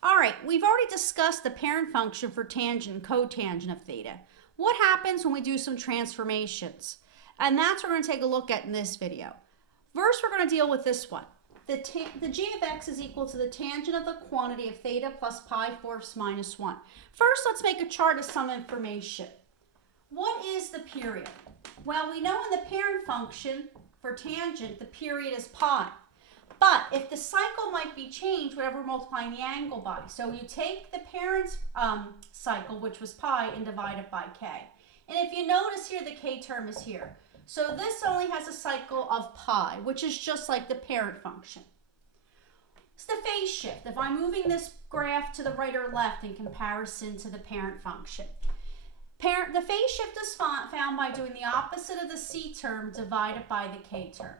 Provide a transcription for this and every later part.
All right, we've already discussed the parent function for tangent and cotangent of theta. What happens when we do some transformations? And that's what we're going to take a look at in this video. First, we're going to deal with this one. The g of x is equal to the tangent of the quantity of theta plus pi fourths minus 1. First, let's make a chart of some information. What is the period? Well, we know in the parent function for tangent, the period is pi. But if the cycle might be changed, whatever we're multiplying the angle by. So you take the parent's cycle, which was pi, and divide it by k. And if you notice here, the k term is here. So this only has a cycle of pi, which is just like the parent function. It's the phase shift. If I'm moving this graph to the right or left in comparison to the parent function. The phase shift is found by doing the opposite of the c term divided by the k term.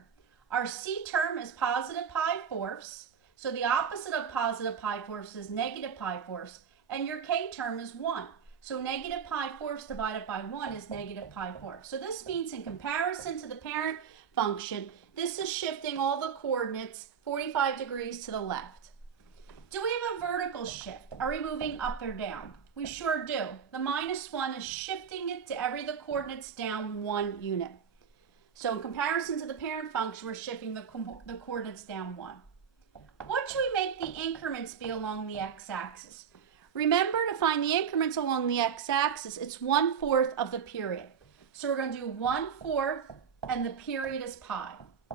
Our c term is positive pi fourths, so the opposite of positive pi fourths is negative pi fourths, and your k term is 1. So negative pi fourths divided by 1 is negative pi fourths. So this means in comparison to the parent function, this is shifting all the coordinates 45 degrees to the left. Do we have a vertical shift? Are we moving up or down? We sure do. The minus 1 is shifting it to every the coordinates down 1 unit. So in comparison to the parent function, we're shifting the coordinates down 1. What should we make the increments be along the x-axis? Remember, to find the increments along the x-axis, it's 1/4 of the period. So we're going to do 1/4, and the period is pi.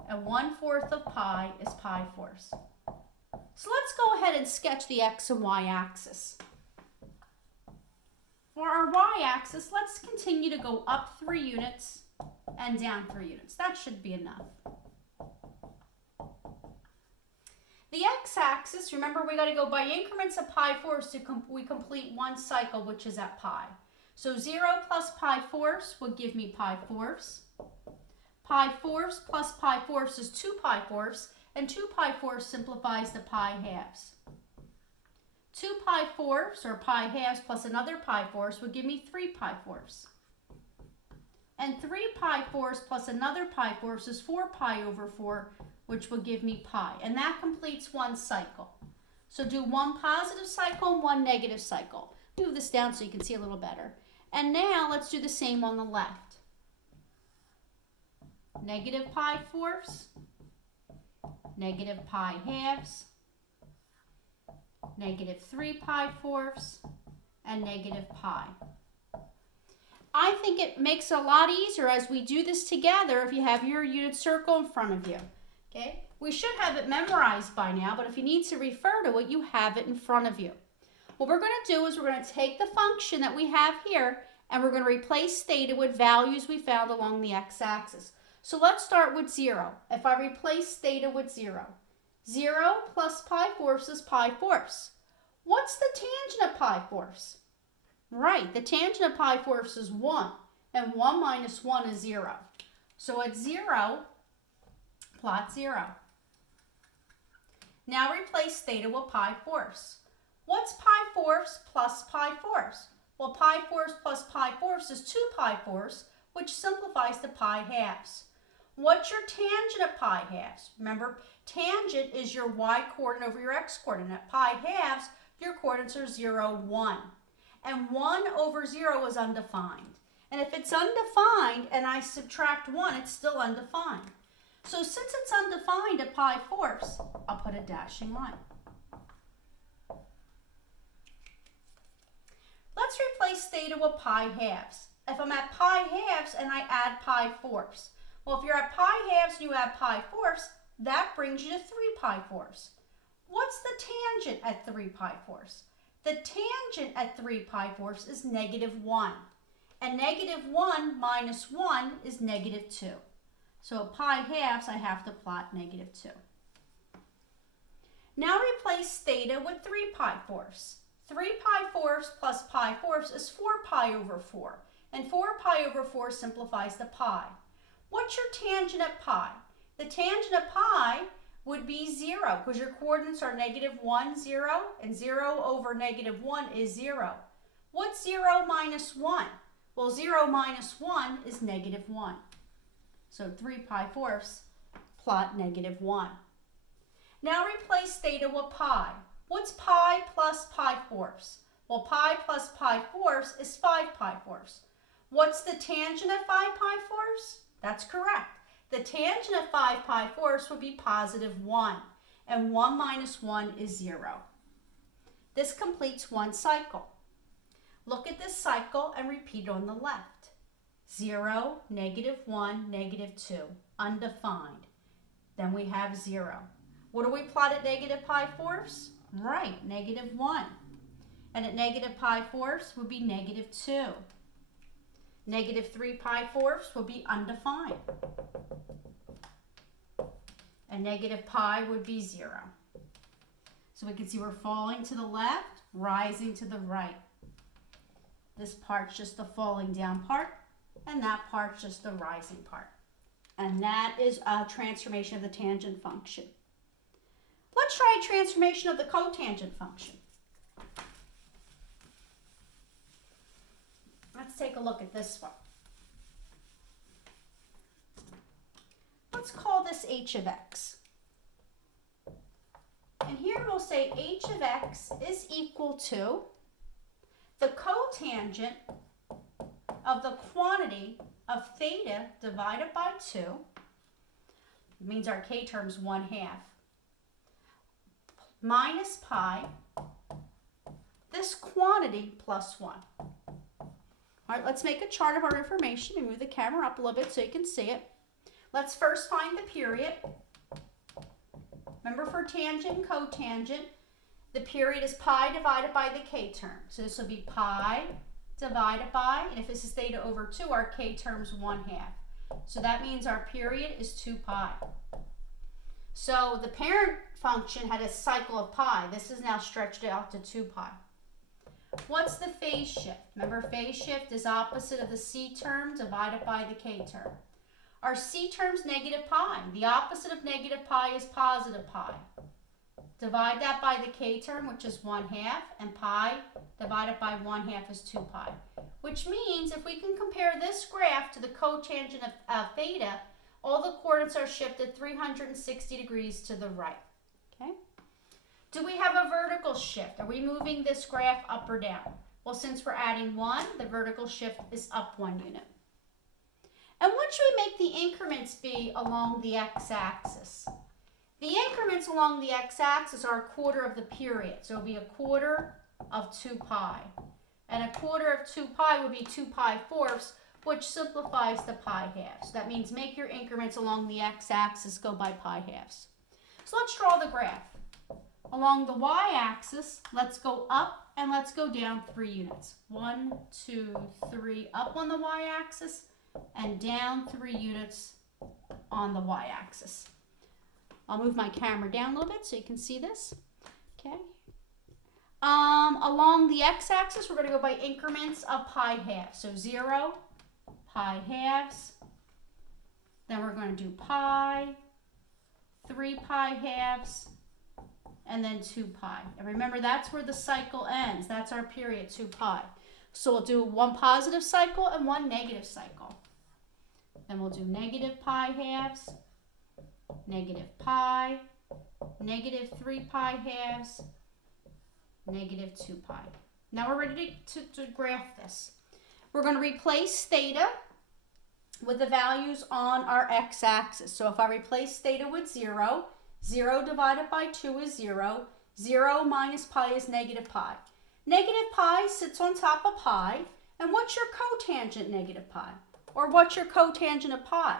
And 1/4 of pi is pi fourths. So let's go ahead and sketch the x and y axis. For our y-axis, let's continue to go up 3 units and down 3 units. That should be enough. The x-axis, remember we got to go by increments of pi fourths to we complete one cycle, which is at pi. So 0 plus pi fourths would give me pi fourths. Pi fourths plus pi fourths is 2 pi fourths, and 2 pi fourths simplifies to pi halves. 2 pi fourths, or pi halves, plus another pi fourths would give me 3 pi fourths. And 3 pi fourths plus another pi fourths is 4 pi over 4, which will give me pi. And that completes one cycle. So do one positive cycle and one negative cycle. Move this down so you can see a little better. And now let's do the same on the left. Negative pi fourths, negative pi halves, negative 3 pi fourths, and negative pi. I think it makes it a lot easier as we do this together if you have your unit circle in front of you. Okay? We should have it memorized by now, but if you need to refer to it, you have it in front of you. What we're going to do is we're going to take the function that we have here and we're going to replace theta with values we found along the x-axis. So let's start with 0. If I replace theta with 0, 0 plus pi fourths is pi fourths. What's the tangent of pi fourths? Right, the tangent of pi fourths is 1, and 1 minus 1 is 0. So at 0, plot 0. Now replace theta with pi fourths. What's pi fourths plus pi fourths? Well, pi fourths plus pi fourths is 2 pi fourths, which simplifies to pi halves. What's your tangent of pi halves? Remember, tangent is your y-coordinate over your x-coordinate. At pi halves, your coordinates are 0, 1. And 1 over 0 is undefined. And if it's undefined and I subtract 1, it's still undefined. So since it's undefined at pi fourths, I'll put a dashing line. Let's replace theta with pi halves. If I'm at pi halves and I add pi fourths, well, if you're at pi halves and you add pi fourths, that brings you to 3 pi fourths. What's the tangent at 3 pi fourths? The tangent at 3 pi fourths is negative 1. And negative 1 minus 1 is negative 2. So at pi halves, I have to plot negative 2. Now replace theta with 3 pi fourths. 3 pi fourths plus pi fourths is 4 pi over 4. And 4 pi over 4 simplifies to pi. What's your tangent at pi? The tangent at pi would be 0 because your coordinates are negative 1, 0, and 0 over negative 1 is 0. What's 0 minus 1? Well, 0 minus 1 is negative 1. So 3 pi fourths, plot negative 1. Now replace theta with pi. What's pi plus pi fourths? Well, pi plus pi fourths is 5 pi fourths. What's the tangent of 5 pi fourths? That's correct. The tangent of 5 pi fourths would be positive 1, and 1 minus 1 is 0. This completes one cycle. Look at this cycle and repeat on the left. 0, negative 1, negative 2, undefined. Then we have 0. What do we plot at negative pi fourths? Right, negative 1. And at negative pi fourths would be negative 2. Negative 3 pi fourths would be undefined. And negative pi would be 0. So we can see we're falling to the left, rising to the right. This part's just the falling down part, and that part's just the rising part. And that is a transformation of the tangent function. Let's try a transformation of the cotangent function. Let's take a look at this one. Let's call this h of x. And here we'll say h of x is equal to the cotangent of the quantity of theta divided by 2. It means our k term's 1/2. Minus pi, this quantity plus 1. All right, let's make a chart of our information. We move the camera up a little bit so you can see it. Let's first find the period. Remember, for tangent and cotangent, the period is pi divided by the k term. So this will be pi divided by, and if this is theta over 2, our k term's 1/2. So that means our period is 2 pi. So the parent function had a cycle of pi. This is now stretched out to 2 pi. What's the phase shift? Remember, phase shift is opposite of the c term divided by the k term. Our c term's negative pi. The opposite of negative pi is positive pi. Divide that by the k term, which is 1/2, and pi divided by 1/2 is 2 pi. Which means if we can compare this graph to the cotangent of theta, all the coordinates are shifted 360 degrees to the right. Okay? Do we have a vertical shift? Are we moving this graph up or down? Well, since we're adding 1, the vertical shift is up 1 unit. And what should we make the increments be along the x-axis? The increments along the x-axis are a quarter of the period. So it will be a quarter of 2 pi. And a quarter of 2 pi would be 2 pi fourths, which simplifies to pi halves. So that means make your increments along the x-axis go by pi halves. So let's draw the graph. Along the y-axis, let's go up and let's go down 3 units. 1, 2, 3, up on the y-axis, and down 3 units on the y-axis. I'll move my camera down a little bit so you can see this. Okay. Along the x-axis, we're going to go by increments of pi halves. So 0, pi halves. Then we're going to do pi, 3 pi halves, and then 2 pi. And remember, that's where the cycle ends. That's our period, 2 pi. So we'll do 1 positive cycle and 1 negative cycle. Then we'll do negative pi halves, negative pi, negative 3 pi halves, negative 2 pi. Now we're ready to graph this. We're going to replace theta with the values on our x-axis. So if I replace theta with 0, 0 divided by 2 is 0. 0 minus pi is negative pi. Negative pi sits on top of pi. And what's your cotangent negative pi? Or what's your cotangent of pi?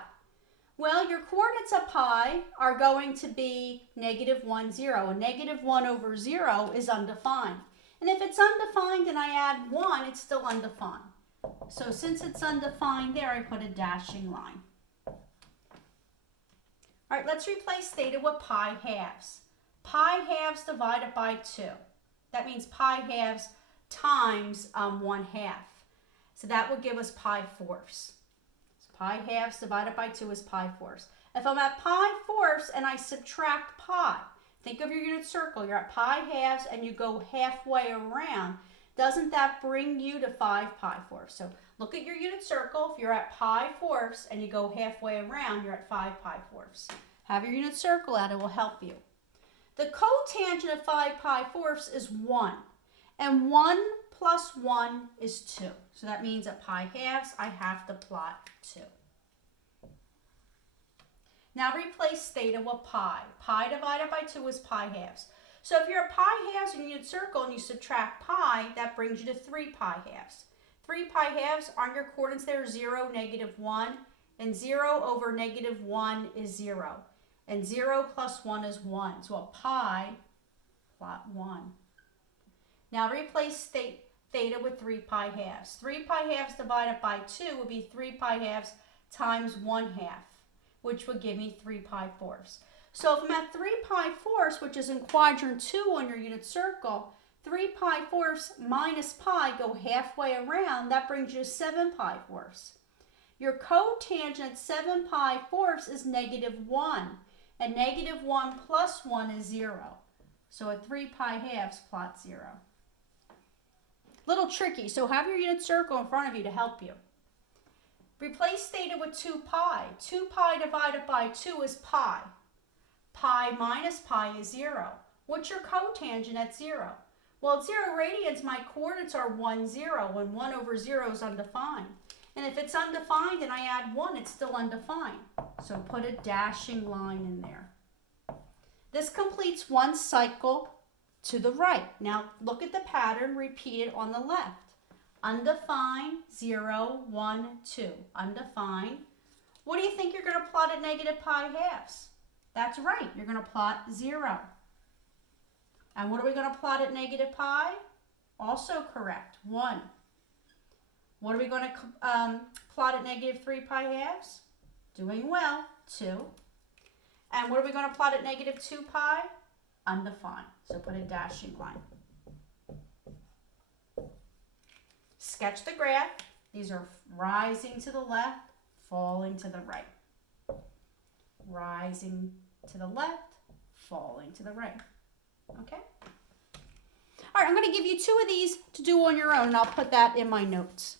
Well, your coordinates of pi are going to be negative 1, 0. And negative 1 over 0 is undefined. And if it's undefined and I add 1, it's still undefined. So since it's undefined there, I put a dashing line. All right, let's replace theta with pi halves. Pi halves divided by 2. That means pi halves times 1/2. So that would give us pi fourths. So pi halves divided by 2 is pi fourths. If I'm at pi fourths and I subtract pi, think of your unit circle. You're at pi halves and you go halfway around. Doesn't that bring you to 5 pi fourths? So look at your unit circle. If you're at pi fourths and you go halfway around, you're at 5 pi fourths. Have your unit circle out. It will help you. The cotangent of 5 pi fourths is 1. And 1 plus 1 is 2. So that means at pi halves, I have to plot 2. Now replace theta with pi. Pi divided by 2 is pi halves. So if you're at pi halves and you unit circle and you subtract pi, that brings you to 3 pi halves. 3 pi halves, on your coordinates there, 0, -1. And 0 over -1 is 0. And 0 plus 1 is 1. So a pi, plot 1. Now replace theta with 3 pi halves. 3 pi halves divided by 2 would be 3 pi halves times 1/2, which would give me 3 pi fourths. So if I'm at 3 pi fourths, which is in quadrant 2 on your unit circle, 3 pi fourths minus pi go halfway around. That brings you to 7 pi fourths. Your cotangent at 7 pi fourths is -1. And -1 plus 1 is 0. So at 3 pi halves, plot 0. Little tricky, so have your unit circle in front of you to help you. Replace theta with 2 pi. 2 pi divided by 2 is pi. Pi minus pi is 0. What's your cotangent at 0? Well, at 0 radians, my coordinates are 1, 0, and 1 over 0 is undefined. And if it's undefined and I add 1, it's still undefined. So put a dashing line in there. This completes one cycle to the right. Now look at the pattern repeated on the left. Undefined, 0, 1, 2. Undefined. What do you think you're going to plot at negative pi halves? That's right. You're going to plot 0. And what are we going to plot at negative pi? Also correct, 1. What are we going to plot at negative 3 pi halves? Doing well, 2. And what are we going to plot at negative 2 pi? Undefined. So put a dashing line. Sketch the graph. These are rising to the left, falling to the right. Rising to the left, falling to the right. Okay? All right, I'm going to give you 2 of these to do on your own, and I'll put that in my notes.